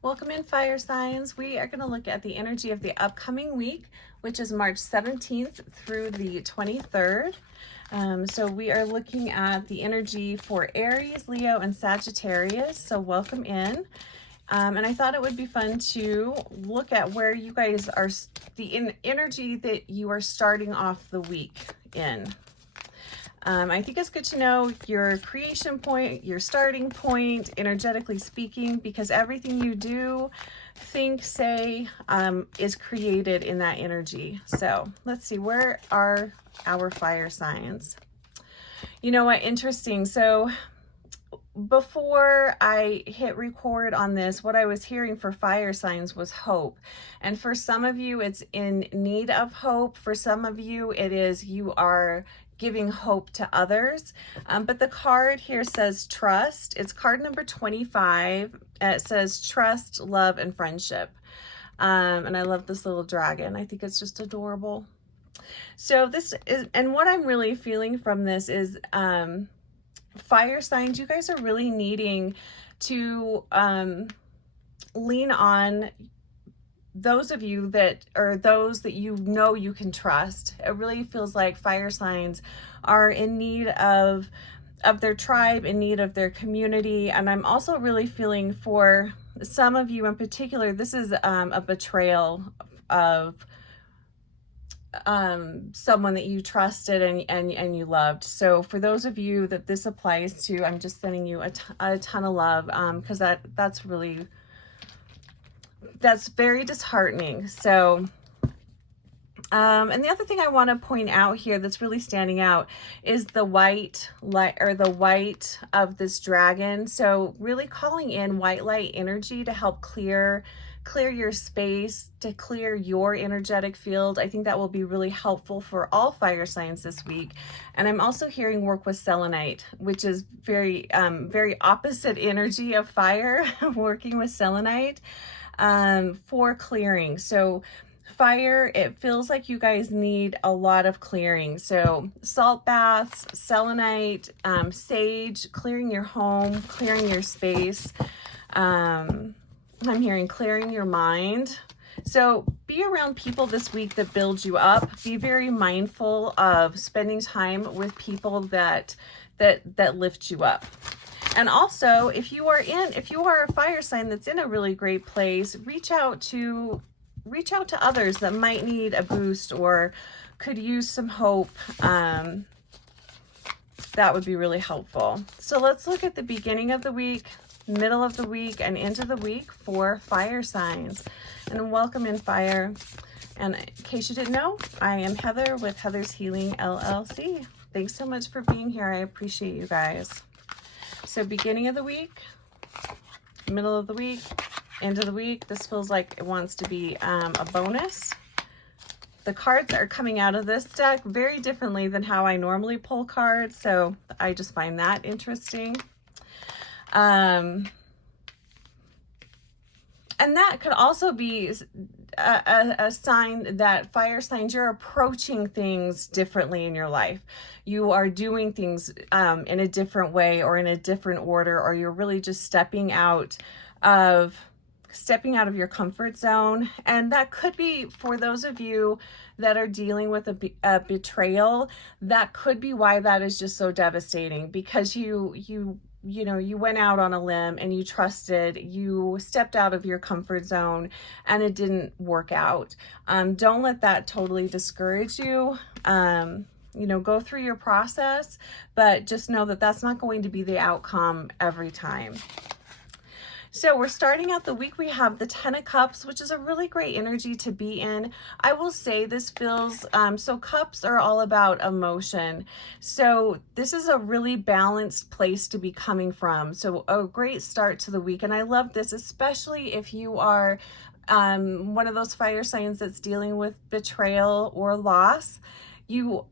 Welcome in, fire signs. We are going to look at the energy of the upcoming week, which is March 17th through the 23rd. So we are looking at the energy for Aries, Leo, and Sagittarius. So welcome in. And I thought it would be fun to look at where you guys are, the energy that you are starting off the week in. I think it's good to know your creation point, your starting point, energetically speaking, because everything you do, think, say, is created in that energy. So let's see, where are our fire signs? You know what, interesting. So before I hit record on this, what I was hearing for fire signs was hope. And for some of you, it's in need of hope. For some of you, it is you are giving hope to others. But the card here says trust. It's card number 25. It says trust, love, and friendship. And I love this little dragon. I think it's just adorable. So this is, and what I'm really feeling from this is, fire signs, you guys are really needing to lean on those of you that are those that you know you can trust. It really feels like fire signs are in need of their tribe, in need of their community. And I'm also really feeling for some of you in particular, this is a betrayal of someone that you trusted and you loved. So for those of you that this applies to, I'm just sending you a ton of love, because that's very disheartening. So and the other thing I want to point out here that's really standing out is the white light, or the white of this dragon. So really calling in white light energy to help clear your space, to clear your energetic field. I think that will be really helpful for all fire signs this week. And I'm also hearing work with selenite, which is very opposite energy of fire, working with selenite for clearing. So fire, it feels like you guys need a lot of clearing. So salt baths, selenite, sage, clearing your home, clearing your space. I'm hearing clearing your mind. So be around people this week that build you up. Be very mindful of spending time with people that lift you up. And also, if you are a fire sign that's in a really great place, reach out to others that might need a boost or could use some hope. That would be really helpful. So let's look at the beginning of the week, middle of the week, and into the week for fire signs. And welcome in, fire. And in case you didn't know, I am Heather with Heather's Healing LLC. Thanks so much for being here. I appreciate you guys. So beginning of the week, middle of the week, end of the week. This feels like it wants to be a bonus. The cards are coming out of this deck very differently than how I normally pull cards, so I just find that interesting. And that could also be a sign that fire signs, you're approaching things differently in your life. You are doing things in a different way or in a different order, or you're really just stepping out of your comfort zone. And that could be for those of you that are dealing with a betrayal. That could be why that is just so devastating, because you went out on a limb and you trusted, you stepped out of your comfort zone and it didn't work out. Don't let that totally discourage you. Go through your process, but just know that that's not going to be the outcome every time. So we're starting out the week. We have the 10 of Cups, which is a really great energy to be in. I will say this feels, so cups are all about emotion. So this is a really balanced place to be coming from. So a great start to the week. And I love this, especially if you are one of those fire signs that's dealing with betrayal or loss. You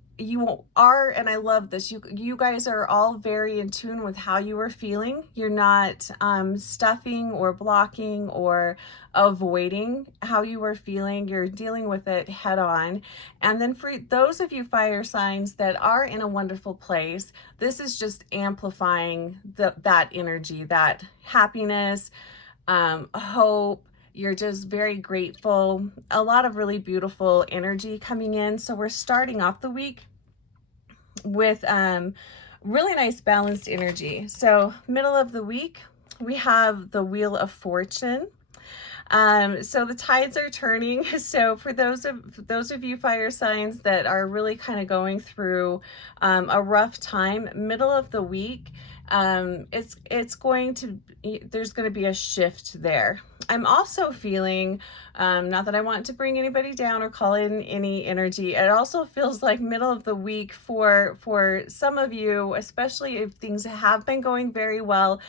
are, and I love this, you guys are all very in tune with how you are feeling. You're not stuffing or blocking or avoiding how you are feeling. You're dealing with it head on. And then for those of you fire signs that are in a wonderful place, this is just amplifying that energy, that happiness, hope. You're just very grateful. A lot of really beautiful energy coming in. So we're starting off the week with really nice balanced energy. So middle of the week, we have the Wheel of Fortune. So the tides are turning. So for those of you fire signs that are really kind of going through a rough time, middle of the week, it's going to, there's going to be a shift there. I'm also feeling, not that I want to bring anybody down or call in any energy. It also feels like middle of the week for some of you, especially if things have been going very well.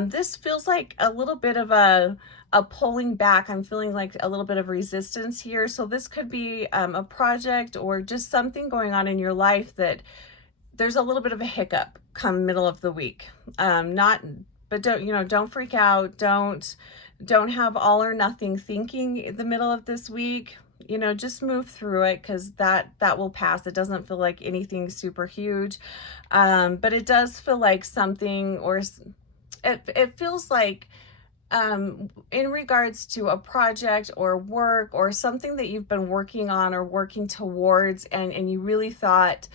This feels like a little bit of a pulling back. I'm feeling like a little bit of resistance here. So this could be a project or just something going on in your life that there's a little bit of a hiccup come middle of the week. But don't freak out. Don't have all or nothing thinking in the middle of this week. Just move through it, because that will pass. It doesn't feel like anything super huge, but it does feel like something, or it feels like in regards to a project or work or something that you've been working on or working towards, and you really thought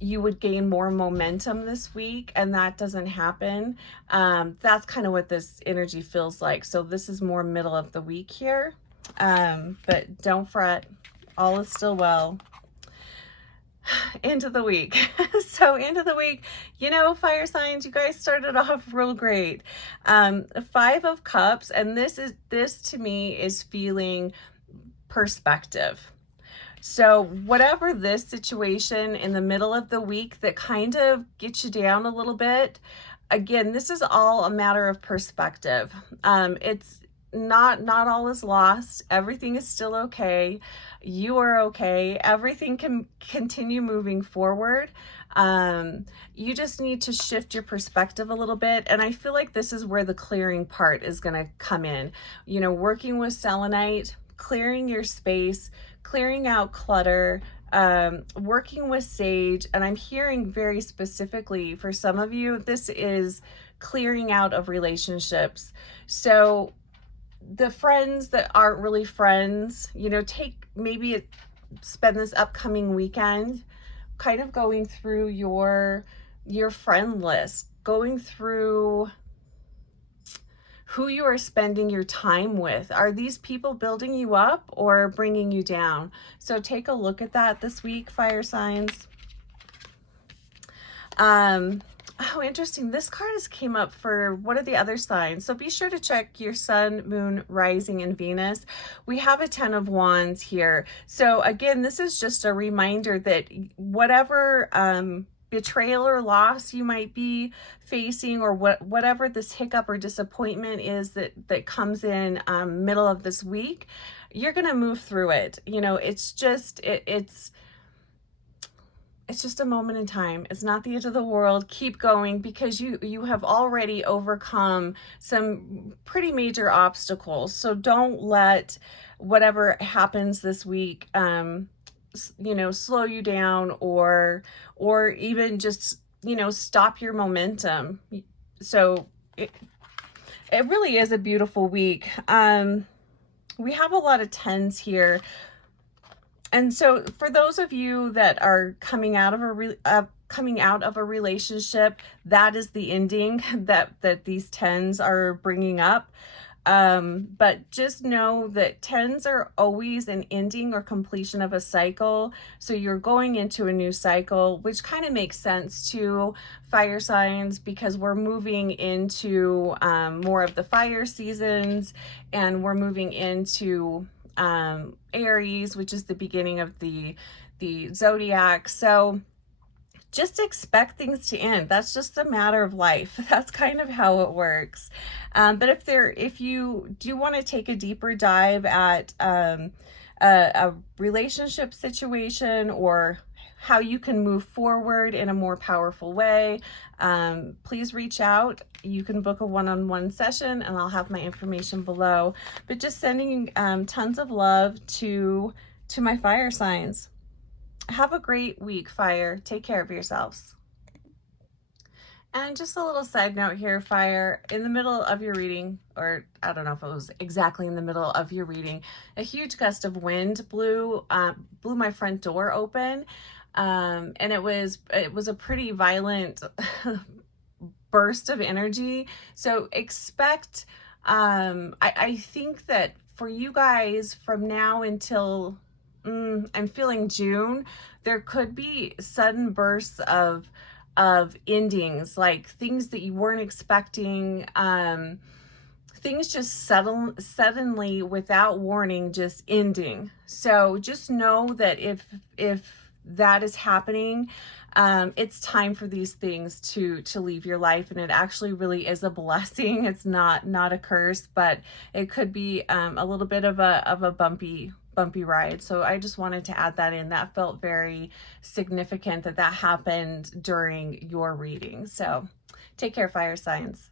you would gain more momentum this week, and that doesn't happen. That's kind of what this energy feels like. So this is more middle of the week here, but don't fret, all is still well. Into the week. So into the week, fire signs, you guys started off real great. 5 of Cups, and this to me is feeling perspective. So whatever this situation in the middle of the week that kind of gets you down a little bit, again, this is all a matter of perspective. It's not all is lost. Everything is still okay. You are okay. Everything can continue moving forward. You just need to shift your perspective a little bit. And I feel like this is where the clearing part is going to come in. Working with selenite, clearing your space, clearing out clutter, working with sage. And I'm hearing very specifically for some of you, this is clearing out of relationships. So the friends that aren't really friends, spend this upcoming weekend kind of going through your friend list, going through who you are spending your time with. Are these people building you up or bringing you down? So take a look at that this week, fire signs. Oh, interesting. This card has came up for what are the other signs? So be sure to check your sun, moon, rising, and Venus. We have a 10 of Wands here. So again, this is just a reminder that whatever betrayal or loss you might be facing, or whatever this hiccup or disappointment is that comes in middle of this week, you're going to move through it. It's just it's just a moment in time. It's not the end of the world. Keep going, because you have already overcome some pretty major obstacles. So don't let whatever happens this week, slow you down, or even just, stop your momentum. So it really is a beautiful week. We have a lot of 10s here. And so for those of you that are coming out of a relationship, that is the ending that these 10s are bringing up. But just know that 10s are always an ending or completion of a cycle. So you're going into a new cycle, which kind of makes sense to fire signs, because we're moving into more of the fire seasons, and we're moving into Aries, which is the beginning of the zodiac. So just expect things to end. That's just a matter of life. That's kind of how it works. But if you do want to take a deeper dive at a relationship situation, or how you can move forward in a more powerful way, please reach out. You can book a one-on-one session, and I'll have my information below. But just sending tons of love to my fire signs. Have a great week, fire. Take care of yourselves. And just a little side note here, fire, in the middle of your reading, or I don't know if it was exactly in the middle of your reading, a huge gust of wind blew my front door open. And it was a pretty violent burst of energy. So expect, I think that for you guys from now until, I'm feeling June, there could be sudden bursts of endings, like things that you weren't expecting, things just suddenly without warning just ending. So just know that if that is happening, it's time for these things to leave your life, and it actually really is a blessing. It's not a curse, but it could be a little bit of a bumpy ride. So I just wanted to add that in. That felt very significant that happened during your reading. So take care, fire signs.